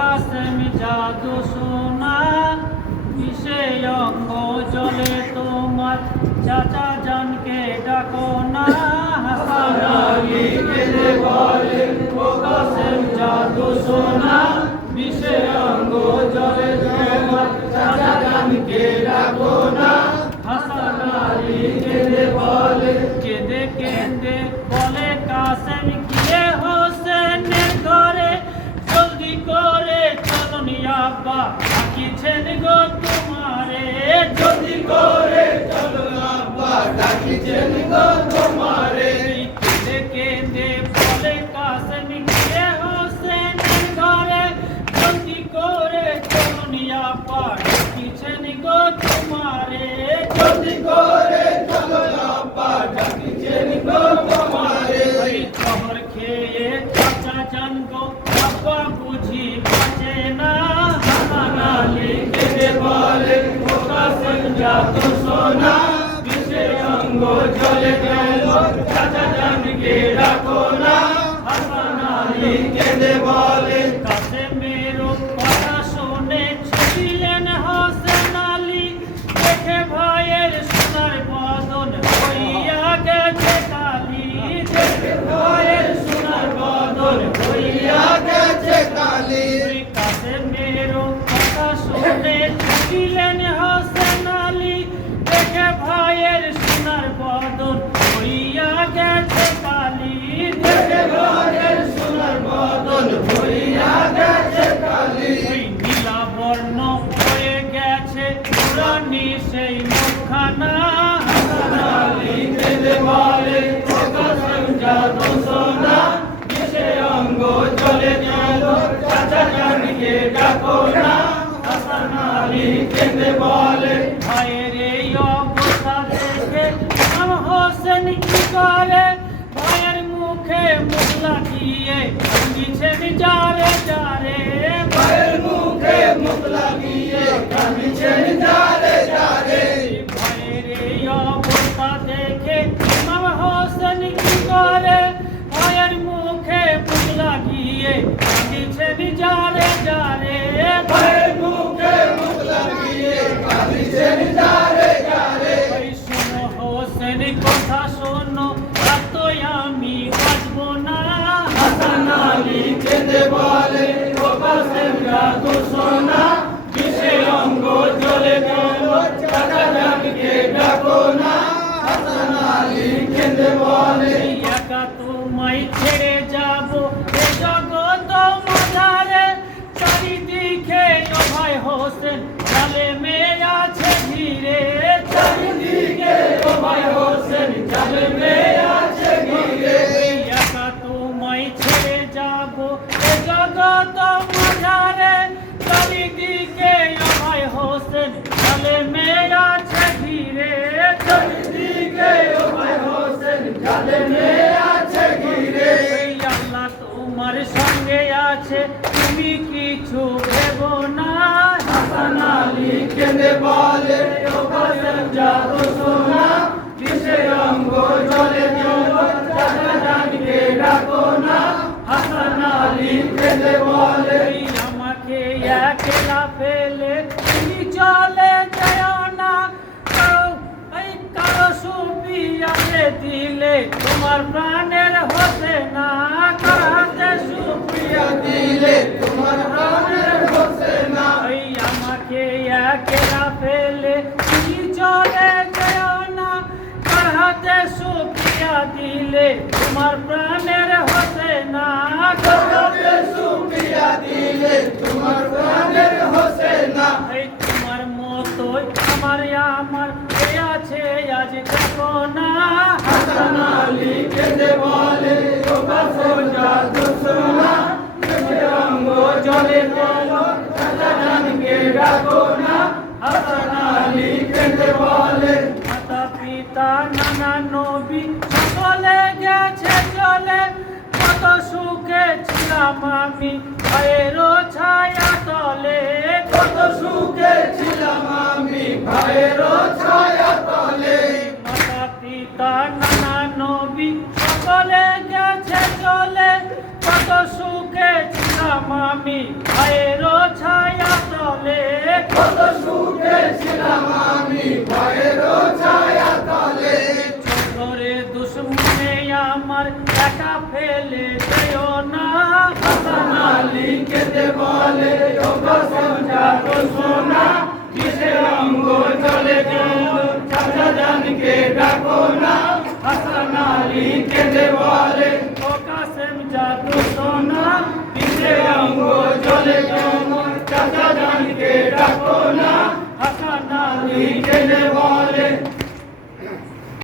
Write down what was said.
কাসেম জাদু সোনা কিসে অঙ্গ জলে তোমার চাচা জানকে ডাকো না হাসান আলী কেঁদে বলে ও কাসেম জাদু সোনা কিসে অঙ্গ জলে তোমার চাচা জানকে ডাকো না হাসান আলী কেঁদে বলে কেঁদে কেঁদে বলে কাসেম গিয়ে হোসেনের ঘরে জলদি করে চলুন আব্বা ডাকিছেন গো তোমারে জলদি করে চলুন আব্বা ডাকিছেন গো তোমারে কেঁদে কেঁদে বলে কাসেম গিয়ে হোসেনের ঘরে জলদি করে চলুন আব্বা ডাকিছেন গো তোমারে জলদি করে চলুন আব্বা ডাকিছেন গো তোমারে খবর খেয়ে চাচা জান গো আব্বা বুঝি বাঁচে না হাসান আলী কেঁদে বলে ও কাসেম জাদু সোনা কিসে অঙ্গ জলে গেল চাচা জানকে ডাকো না হাসান আলী কেঁদে বলে কাসেমেরও কথা শুনে ছুটিলেন হোসেন আলী দেখে ভাইয়ের সোনার বদন হইয়া গেছে কালি দেখে ভাইয়ের সোনার বদন হইয়া গেছে কালি কাসেমেরও কথা শুনে ছুটিলেন হোসেন আলী দেখে ভাইয়ের সোনার বদন হইয়া গেছে কালি দেখে ভাইয়ের সোনার বদন হইয়া গেছে কালি নীলা বর্ণ হয়ে গেছে পুরানি সেই মুখখানা হাসান আলী কেঁদে বলে ও কাসেম জাদু সোনা কিসে অঙ্গ জলে গেল চাচা জানকে ডাকো না হাসান আলী কেঁদে বলে ভাইয়ের এই অবস্থা দেখে ইমাম হোসেন কি করে ভাইয়ের মুখে মুখ লাগিয়ে কাঁদিছেন যারে যারে ভাইয়ের মুখে মুখ লাগিয়ে কাঁদিছেন যারে যারে ভাইয়ের এই অবস্থা দেখে ইমাম হোসেন কি করে ভাইয়ের মুখে মুখ লাগিয়ে কাঁদিছেন যারে যারে ভাইয়ের মুখে মুখ লাগিয়ে কাঁদিছেন যারে যারে শোনো হোসেন কথা শোনো তো আমি বাঁচবো না হাসান আলী কেঁদে বলে ও কাসেম জাদু সোনা কিসে অঙ্গ জলে গেল চাচা জানকে ডাকো না হাসান আলী কেঁদে বলে একা তোমায় ছেড়ে যাবো এ জগৎ মাঝারে চারিদিকে ও ভাই হোসেন জালে মেয়ে আছে ঘিরে চারিদিকে ও ভাই হোসেন জালে মেয়ে আছে ঘিরে একা তোমায় ছেড়ে যাবো এ জগৎ মাঝারে চারিদিকে ও ভাই হোসেন জালে মেয়ে আছে ঘিরে চারিদিকে ও ভাই হোসেন জালে মেয়ে আছে ঘিরে আল্লাহ তোমার সঙ্গে আছে তুমি কিছু ভেবো না হাসান আলী কেঁদে বলে ও কাসেম জাদু সোনা কিসে অঙ্গ জলে গেল চাচা জানকে ডাকো না হাসান আলী কেঁদে বলে আমাকে একলা ফেলে তুমি চলে যেও না এই কারো সুপিয়াতে দিলে তোমার প্রাণের হতে না কাহাতে সুপিয়া দিলে তোমার প্রাণের হতে না এই আমাকে একলা ফেলে তুমি চলে যেও না কাহাতে সুপিয়া দিলে তোমার প্রাণের হতে না কাহাতে সুপিয়া দিলে তোমার প্রাণের হতে না এই তোমার মতোই আমার আছে আজ দেখো না হাসান আলী কেঁদে বলে ও কাসেম জাদু সোনা কিসে অঙ্গ জলে গেল চাচা জানকে ডাকো না হাসান আলী কেঁদে বলে মাতা পিতা নানা নবী সকলে গেছে চলে কত সুখে ছিলাম আমি ভাইয়ের ছায়া তলে কত সুখে ছিলাম আমি ভাইয়ের ছায়া তলে মাতা পিতা নানা নবী সকলে গেছে চলে কত সুখে ছিলাম ছিলাম আমি ভাইয়ের ছায়া তলে, কত সুখে ছিলাম আমি ভয়ের ছায়া তলে। ধরে দুশ্মনে আমার একা ফেলে যেও না, হাসান আলী কেঁদে বলে ও কাসেম জাদু সোনা, কিসের অঙ্গ জ্বলে কেন চাচা জানকে ডাকো না। হাসান আলী কেঁদে বলে ও কাসেম জাদু সোনা, কিসের অঙ্গ জ্বলে কেন চাচা জানকে ডাকো না। হাসান আলী আলী কেঁদে বলে